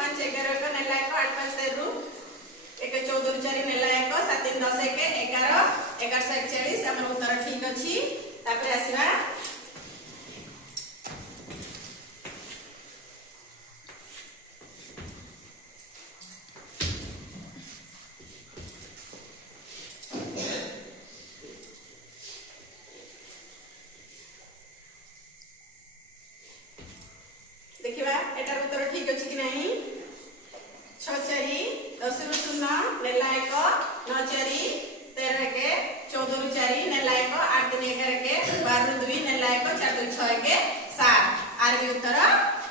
5 11 1 नेला 1 8 5 13 1 14 4 नेला 1 7 3 10 1 11 1141 हमर उत्तर ठीक अछि। तापर आसीबा देखिबा एटार उत्तर ठीक अछि कि नहीं। 6 4 10 रु 0 नेला 1 9 4 13 1 14 रु 4 नेला 1 8 3 11 1 12 रु 2 नेला 1 4 2 6 1 7 आर के उत्तर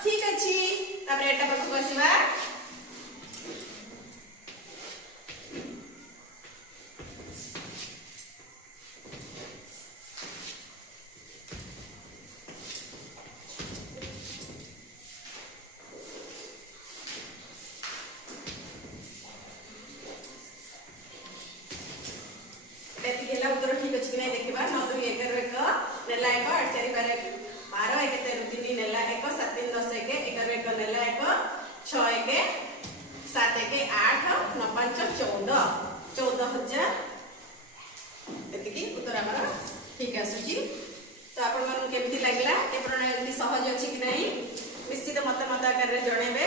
ठीक अछि। तापर एटा पछकु आसीबा एतिकेला उत्तर ठीक अछि कि नहीं देखिबा। 9 2 11 1 नेला 1 8 4 12 12 1 13 3 नेला 1 7 3 10 1 11 1 नेला 1 6 1 7 1 8 9 5 14 14000 एतिकी उत्तर हमर ठीक आसुची। तो आपण मन केमिति लागला ए प्रणाली सहज अछि कि नहीं निश्चित मत आकार रे जणेबे।